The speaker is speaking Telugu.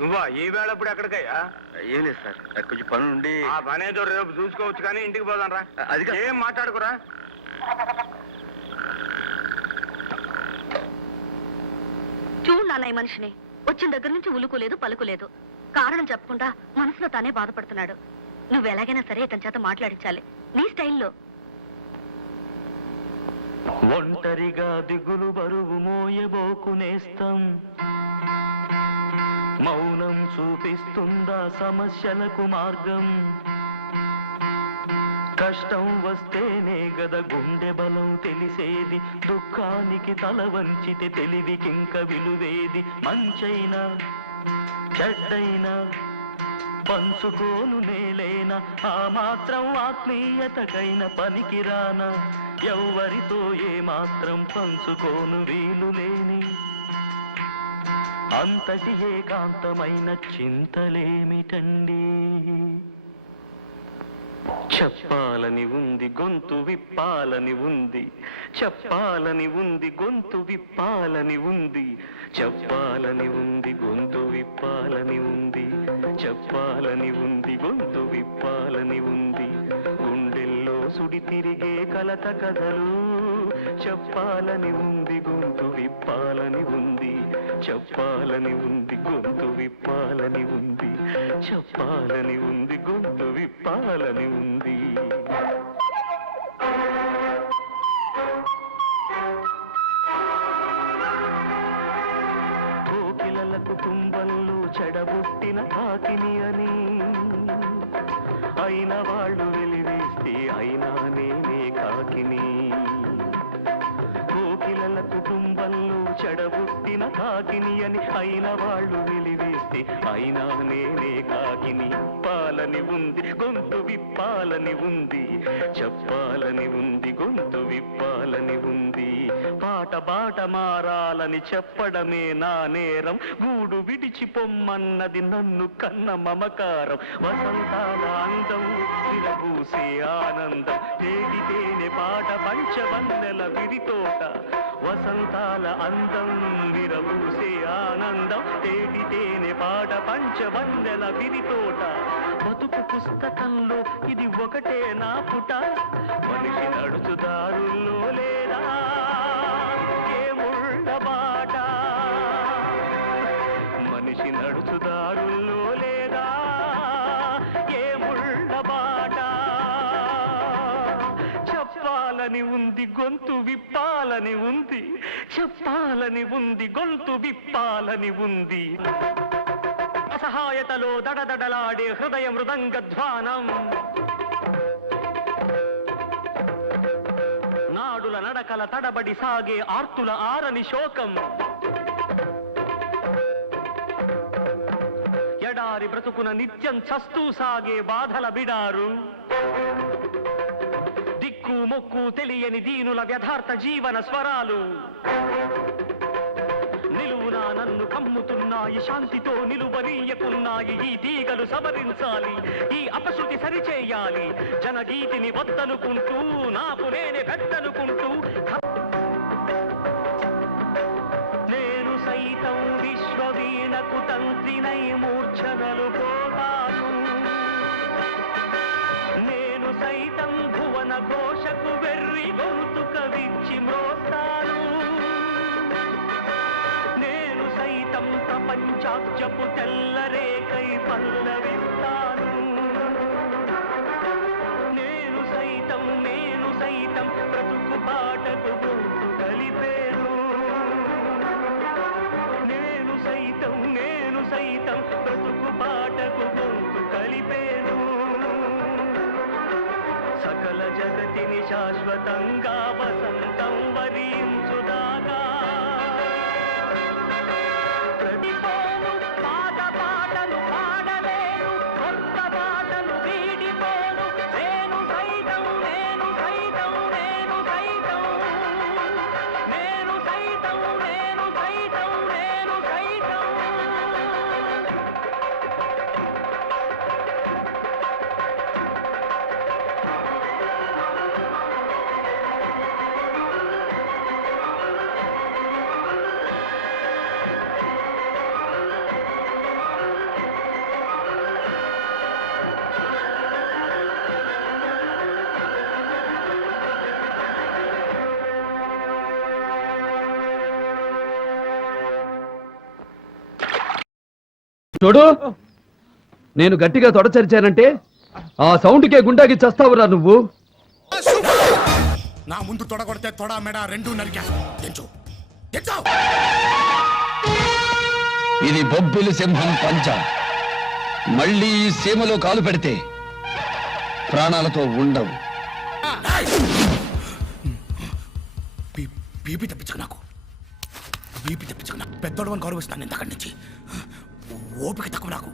నువ్వా ఈ వేళ ఇప్పుడు ఎక్కడికయ్యా? ఏం లేదు సార్, కొంచెం పని ఉండి. ఆ పని ఏదో రేపు చూసుకోవచ్చు కానీ ఇంటికి పోదాం రా. అది ఏం మాట్లాడుకురా. చూడు నాన్న, ఈ మనిషిని వచ్చిన దగ్గర నుంచి ఉలుకులేదు పలుకులేదు. కారణం చెప్పకుండా మనసులో తానే బాధపడుతున్నాడు. నువ్వు ఎలాగైనా సరే ఇతని చేత మాట్లాడించాలి, నీ స్టైల్లో. ఒంటరిగా దిగులు బరువు మోయబోకునేస్తాం, మౌనం చూపిస్తుందా సమస్యలకు మార్గం. కష్టం వస్తేనే గద గుండె బలం తెలిసేది, దుఃఖానికి తల వంచితే తెలివికింక విలువేది. మంచైనా చెడ్డైనా పంచుకోను నేలేనా, ఆ మాత్రం ఆత్మీయతకైన పనికిరానా. ఎవ్వరితో ఏ మాత్రం పంచుకోను వీలు లేని అంతటి ఏకాంతమైన చింతలేమిటండి. చెప్పాలని ఉంది గొంతు విప్పాలని ఉంది, చెప్పాలని ఉంది గొంతు విప్పాలని ఉంది, చెప్పాలని ఉంది గొంతు విప్పాలని ఉంది, చెప్పాలని ఉంది గొంతు విప్పాలని ఉంది. గుండెల్లో సుడి తిరిగే కలత కథలు చెప్పాలని ఉంది గొంతు విప్పాలని ఉంది, చెప్పాలని ఉంది గొంతు విప్పాలని ఉంది, చెప్పాలని ఉంది గొంతు విప్పాలని ఉంది. కోకిలల కుటుంబంలో చెడబుట్టిన కాకిని అని అయిన వాళ్ళు వెలివేస్తే అయినా నేనే కాకిని. కోకిలల కుటుంబంలో చెడబుట్టిన కాకిని అని అయిన వాళ్ళు వెలివేస్తే అయినా నేనే కాకిని. పాలని ఉంది గొంతు విప్పాలని ఉంది, చెప్పాలని ఉంది గొంతు విప్పాలని ఉంది. పాట బాట మారాలని చెప్పడమే నా నేరం, గూడు విడిచి పొమ్మన్నది నన్ను కన్న మమకారం. వసంతాల అందం విరబూసే ఆనందం, తేగితేనే పాట పంచవన్నెల విరితోట. వసంతాల అందం విరబూసే ఆనందం, తేగితేనే పాట పంచవన్నెల విరితోట. బతుకు పుస్తకంలో ఇది ఒకటే నా పుట, మనిషి నడుచుదారుల్లో లేదా ఏముళ్ళ బాట. మనిషి నడుచుదారుల్లో లేదా ఏముళ్ళ బాట. చెప్పాలని ఉంది గొంతు విప్పాలని ఉంది, చెప్పాలని ఉంది గొంతు విప్పాలని ఉంది. అసహాయతలో దడదడలాడే హృదయ మృదంగధ్వానం, నాడుల నడకల తడబడి సాగే ఆర్తుల ఆరని శోకం. ఎడారి బ్రతుకున నిత్యం చస్తూ సాగే బాధల బిడారు, దిక్కు మొక్కు తెలియని దీనుల వ్యథార్థ జీవన స్వరాలు. నిలువునా నన్ను కమ్ముతున్నాయి, శాంతితో నిలువనీయకున్నాయి ఈ తీగలు. సవరించాలి ఈ అపశృతి సరిచేయాలి, జనగీతిని వద్దనుకుంటూ నాకు నేనే పెద్దనుకుంటూ. నేను సైతం విశ్వవీణకు తంత్రినై మూర్ఛనలు పోతాను, నేను సైతం భువన ఘోషకు వెర్రి గొంతుక విచ్చి మ్రోస్తాను. నేను సైతం ప్రపంచాక్షపు తెల్లరేకై పల్లవిస్తాను. నేను సైతం బ్రతుకు బాటకు గొంతు కలిపేను. నేను సైతం బ్రతుకు బాటకు గొంతు కలిపేను. సకల జగతిని శాశ్వతంగా వసంతం వరించుదాగా ప్రతిపోను పాత పాటలు పాడలేను, కొత్త పాటలు వీడిపోను. నేను సైతం నేను సైతం నేను సైతం నేను సైతం నేను సైతం నేను సైతం. చూడు, నేను గట్టిగా తొడచరిచానంటే ఆ సౌండ్కే గుండాకి చస్తావురా నువ్వు. నా ముందు తొడగొడితే తొడ మెడ రెండు నరికా. ఇది బొబ్బిలి సింహం పంచ. మళ్ళీ ఈ సీమలో కాలు పెడితే ప్రాణాలతో ఉండవు. బీపీ తెప్పించకు నాకు. బీపీ తెప్పించకు నాకు. పెద్దోడు అని గౌరవిస్తాను ఇంతకడి నుంచి. ఓపిక తక్కువ నాకు.